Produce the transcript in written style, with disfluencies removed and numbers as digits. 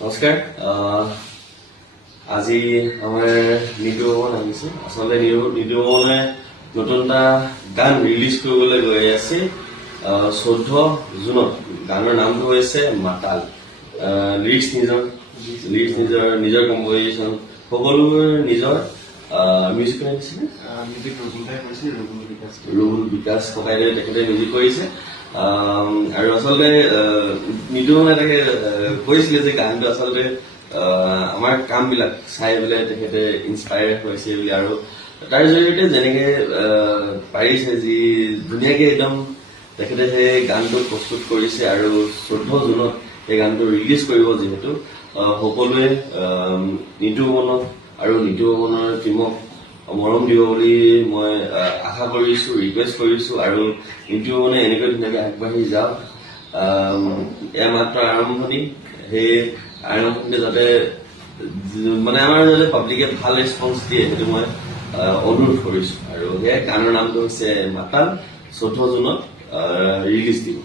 নমস্কাৰ আজি আমাৰ নিতু বৰ্মন আহিছে আসলে নিতু বৰ্মনে নতুন এটা গান ৰিলিজ কৰিবলৈ গৈ আছে 14 জুনত গানৰ নামটো হৈছে মাতাল লিৰিক্স নিজৰ কম্পোজিশন সকলোৰে নিজৰ মিউজিক কৰিছে ৰঘুল বিকাশ ককাইদেৱে তেখেতে মিউজিক কৰিছে আৰু আসলে নিতু মানে তাকে কৈছিলে যে গানটো আসলে আমাৰ কামবিলাক চাই পেলাই তেখেতে ইনস্পায়াৰ হৈছে বুলি আৰু তাৰ জৰিয়তে যেনেকে পাৰিছে যি ধুনীয়াকে একদম তেখেতে সেই গানটো প্ৰস্তুত কৰিছে আৰু 14 জুনত এই গানটো ৰিলিজ কৰিব যিহেতু সকলোৱে নিতু বৰ্মনক আৰু নিতু বৰ্মনৰ টিমক মৰম দিব বুলি মই আশা কৰিছো ৰিকুৱেষ্ট কৰিছো আৰু নিতু বৰ্মনে এনেকৈ ধুনীয়াকে আগবাঢ়ি যাওক এয়া মাত্ৰ আৰম্ভণি সেই আৰম্ভণিতে যাতে মানে আমাৰ যাতে পাব্লিকে ভাল ৰেছপন্স দিয়ে সেইটো মই অনুৰোধ কৰিছো আৰু সেই গানৰ নামটো হৈছে মাতাল 14 জুনত ৰিলিজ দিব